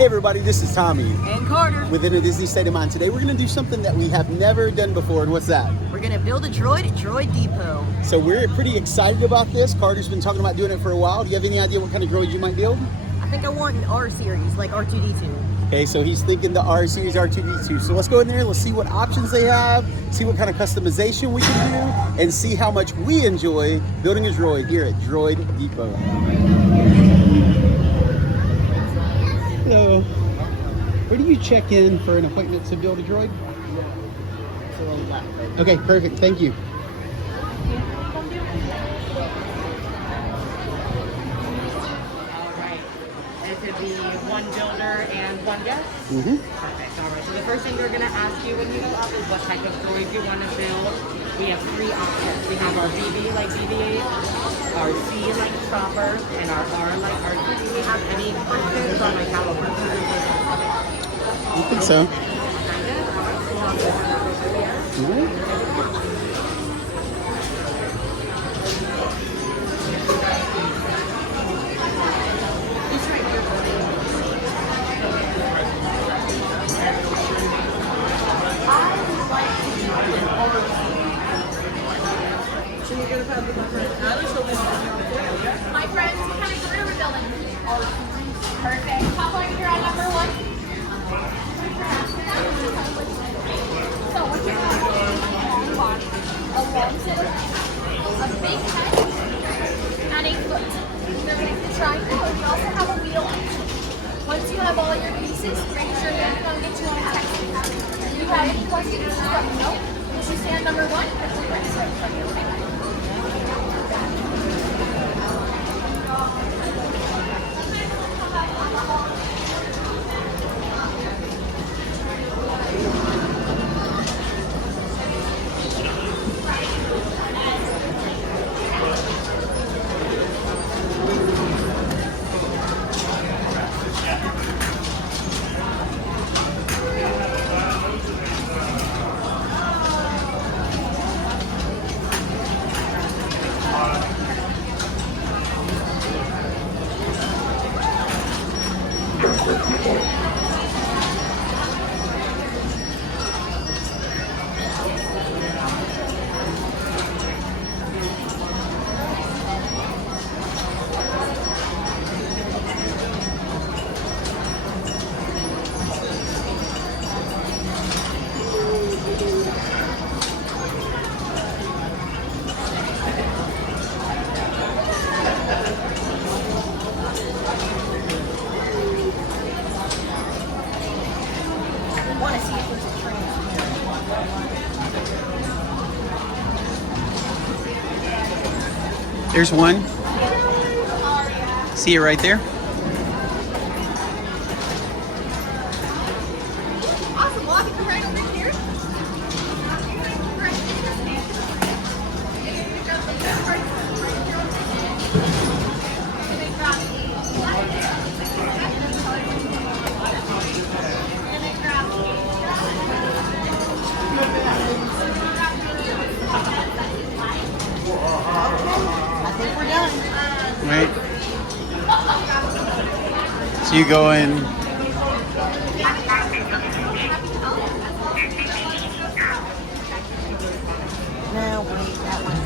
Hey everybody, this is Tommy. And Carter. Within a Disney State of Mind. Today we're going to do something that we have never done before, and what's that? We're going to build a droid at Droid Depot. So we're pretty excited about this. Carter's been talking about doing it for a while. Do you have any idea what kind of droid you might build? I think I want an R series, like R2-D2. Okay, so he's thinking the R series R2-D2. So let's go in there, let's see what options they have, see what kind of customization we can do, and see how much we enjoy building a droid here at Droid Depot. Hello. Where do you check in for an appointment to build a droid? Okay, perfect. Thank you. Alright. This would be one builder and one guest? Mm-hmm. Perfect. Alright. So the first thing we're going to ask you when you go up is what type of droid you want to build. We have three options. We have our BB like BB-8, our C like Chopper, and our R like R2. Do we have any questions on like how it works? I think so. My friends, what kind of career we're building? Perfect. Pop over here on number one. So what you're going to have is a long body, a long tail, a big head, and a foot. Underneath the triangle, you also have a wheel option. Once you have all your pieces, raise your hand and I'll get you on a text. If you have any questions, just let me know. This is stand number one. There's one. See it right there? Awesome. Well, I'll get you right over here. I think we're done. Right. So you go in. No, wait, that one.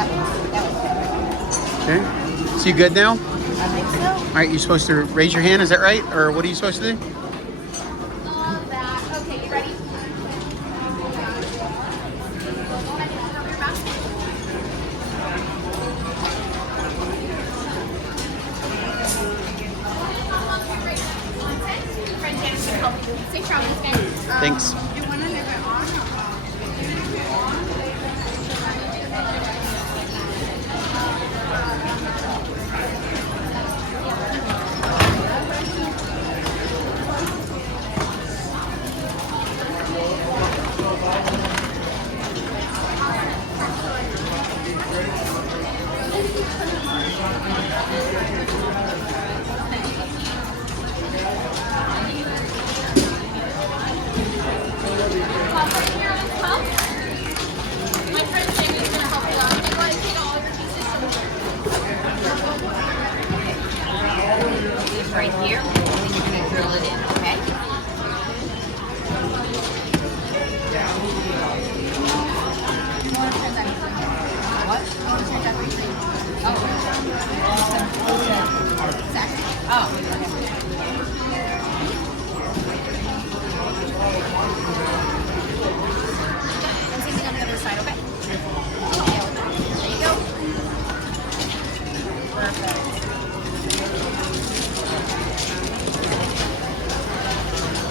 That was Okay. So you good now? I think so. All right, you're supposed to raise your hand, is that right? Or what are you supposed to do? Love that. Okay, you ready? Go ahead and cover your mouth. Friend Janice can help you. Safe travels, guys. Thanks. You want to leave it on? right here, and then you're gonna drill it in, okay? What? Exactly. Oh, okay. And same thing on the other side, okay? There you go. Perfect.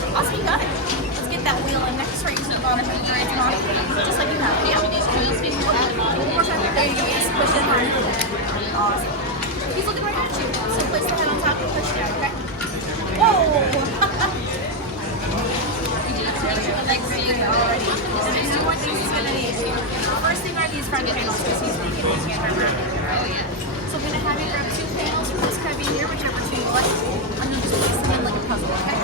Awesome, you got it. Let's get that wheel in next right to the bottom of the Droid's body, just like you have. Yeah. One more time. There you go. Just push it hard. Awesome. He's looking right at you. So place the head on top and push down, okay? Whoa! Like for you already. So there's two more things he's gonna need. First thing are these front panels because he's thinking he can't remember. Oh yeah. So I'm gonna have you grab two panels from this cubby here, whichever two you like, and then just place them in like a puzzle, okay?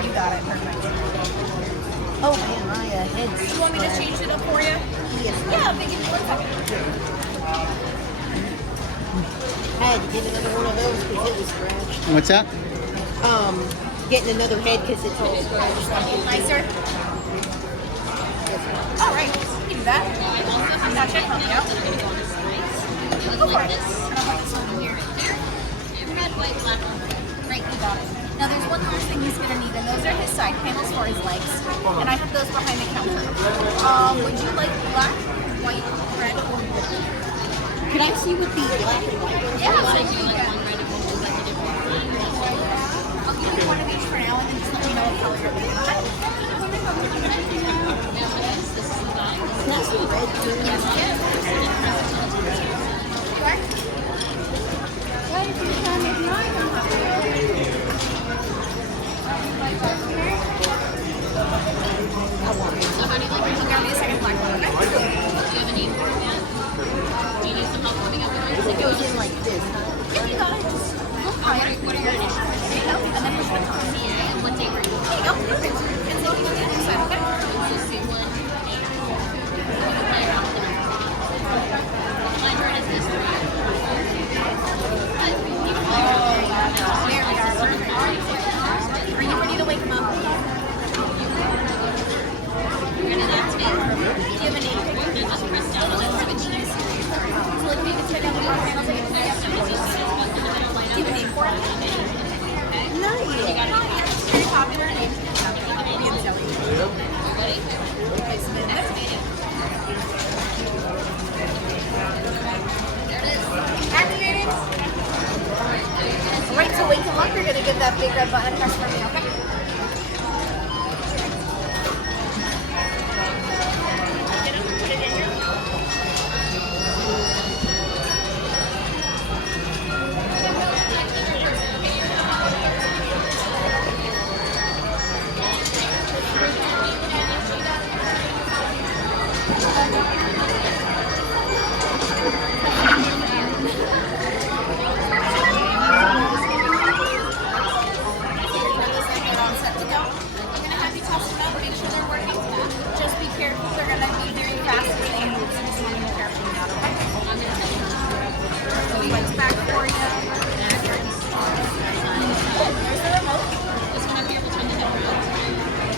You got it. Perfect. Oh man, my head's. You want me to change it up for you? Yes. Yeah, make it one second. I had to get another one of those because it was scratched. What's that? Getting another head because it's all scratched. Nicer. All right, you do that. I got you. Help you out. Go for it. And I'll put this one here. Red, white, black. Great, you got it. Now there's one last thing he's gonna need, and those are his side panels for his legs. And I have those behind the counter. Would you like black, white, red, or blue? Could I see what the black and white ones Yeah, are? so you can. I'll give you one of each for now, and then just let me know what color you're looking at. That's the red too. Yes, yes. You are? What if you come if you I want it. So how do you like I'll grab me a second black one, okay? Do you have a name for it yet? Do you need some help warming up? It goes in like this. If you got it, just look higher. What are your initials? There you go. And then push the top. Yeah, and what date were you born? There you go. Perfect. And so you go to the other side, okay? My turn is this three. There we are. Perfect. Are you ready to wake him up? You're gonna activate. Do you have a name? You just press down on it for the cheese. So like maybe check out the front panels like it's So it's just sits on the middle line. Do you have a name for it? Not yet. Very popular name. Being silly. Ready? Place them in there. There it is. Activated. Right, to wake him up, you're gonna give that big red button press for me, okay? Get him, put it in here. Just be careful, they're gonna be very fast as they move, so just want to be careful with that, okay? So lights back for you. There's the remote. This one up here will turn the head around.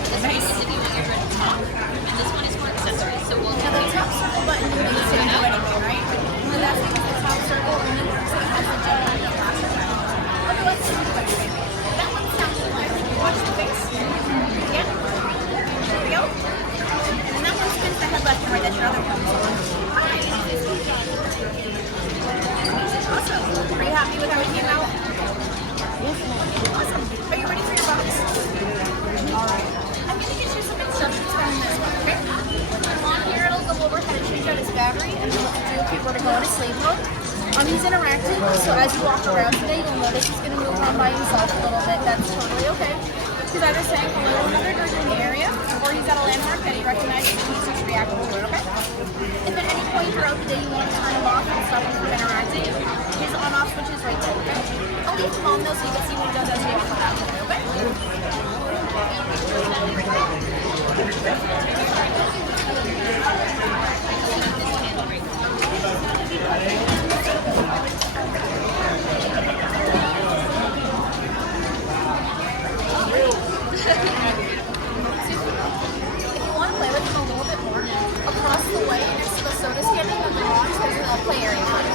This one is if you want your head to top. And this one is for accessories. So we'll Now the top circle button you need to do anything, right? So that's because the top circle only works so it has the jump on the last one. Otherwise, it's not much bigger. That one sounds like watch the face. Yeah? There we go. And that one spins the head left and right. That's your other one. Hi. Awesome. Are you happy with how it came out? Yes, ma'am. Awesome. Are you ready for your box? All right. I'm going to get you some instructions from this one, okay? battery and what to do if you were to go in a sleep mode. He's interactive, so as you walk around today, you'll notice he's going to move around by himself a little bit. That's totally okay. He's either saying hello to another Droid in the area, or he's at a landmark that he recognizes and he's just reacting to it, okay? If at any point throughout the day you want to turn him off and stop him from interacting, his on-off switch is right there, okay? I'll leave him on though so you can see what he does as he walks around today, okay? If you want to play with him a little bit more, across the way next to the soda standing on the garage, there's a little play area for you,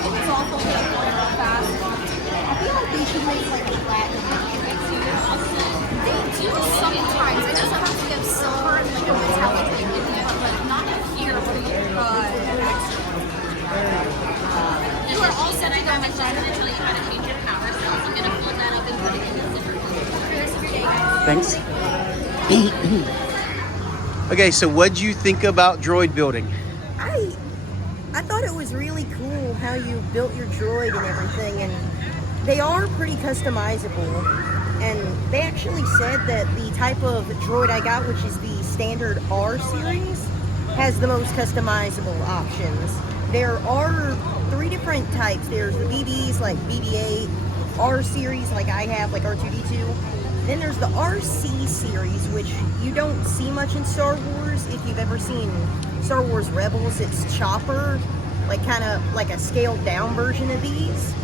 It's all full of going real fast. I feel like they should make like a flat. They do sometimes. I know sometimes we have silver and like a metallic thing, but not here. You are all set. I got my phone and tell you how to change your power cells. I'm gonna pull that up and put it in the zipper. Here's your day, guys. Thanks. Okay, so what'd you think about droid building? I thought it was really cool how you built your droid and everything, and they are pretty customizable. And they actually said that the type of droid I got, which is the standard R series, has the most customizable options. There are 3 different types. There's the BBs like BB-8, R series like I have, like R2-D2. Then there's the RC series, which you don't see much in Star Wars. If you've ever seen Star Wars Rebels, it's Chopper, like kind of like a scaled down version of these.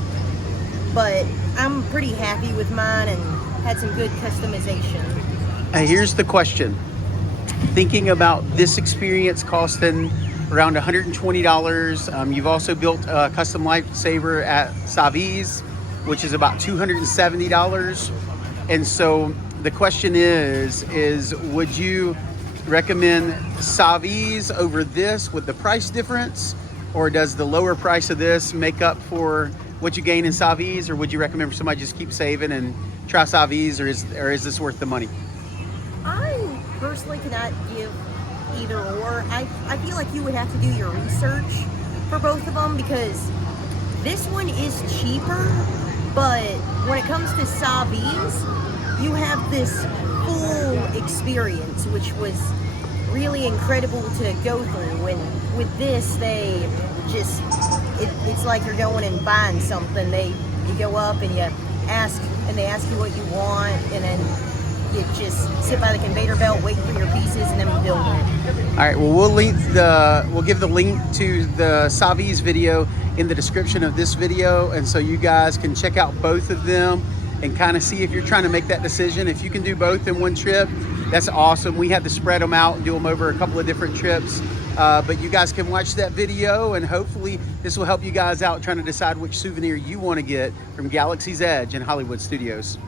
But I'm pretty happy with mine and had some good customization. Here's the question. Thinking about this experience costing around $120, you've also built a custom lightsaber at Savi's, which is about $270. And so the question is would you recommend Savi's over this with the price difference? Or does the lower price of this make up for what you gain in Savi's? Or would you recommend for somebody just keep saving and try Savi's, or is this worth the money? I personally cannot give either or. I feel like you would have to do your research for both of them, because this one is cheaper, but when it comes to Savi's, you have this full experience, which was really incredible to go through. And with this, it's like you're going and buying something. You go up and you ask, and they ask you what you want, and then you just sit by the conveyor belt, wait for your pieces, and then build it. All right, well, we'll give the link to the Savi's video in the description of this video, and so you guys can check out both of them and kind of see if you're trying to make that decision. If you can do both in one trip, that's awesome. We had to spread them out and do them over a couple of different trips, but you guys can watch that video, and hopefully this will help you guys out trying to decide which souvenir you want to get from Galaxy's Edge in Hollywood Studios.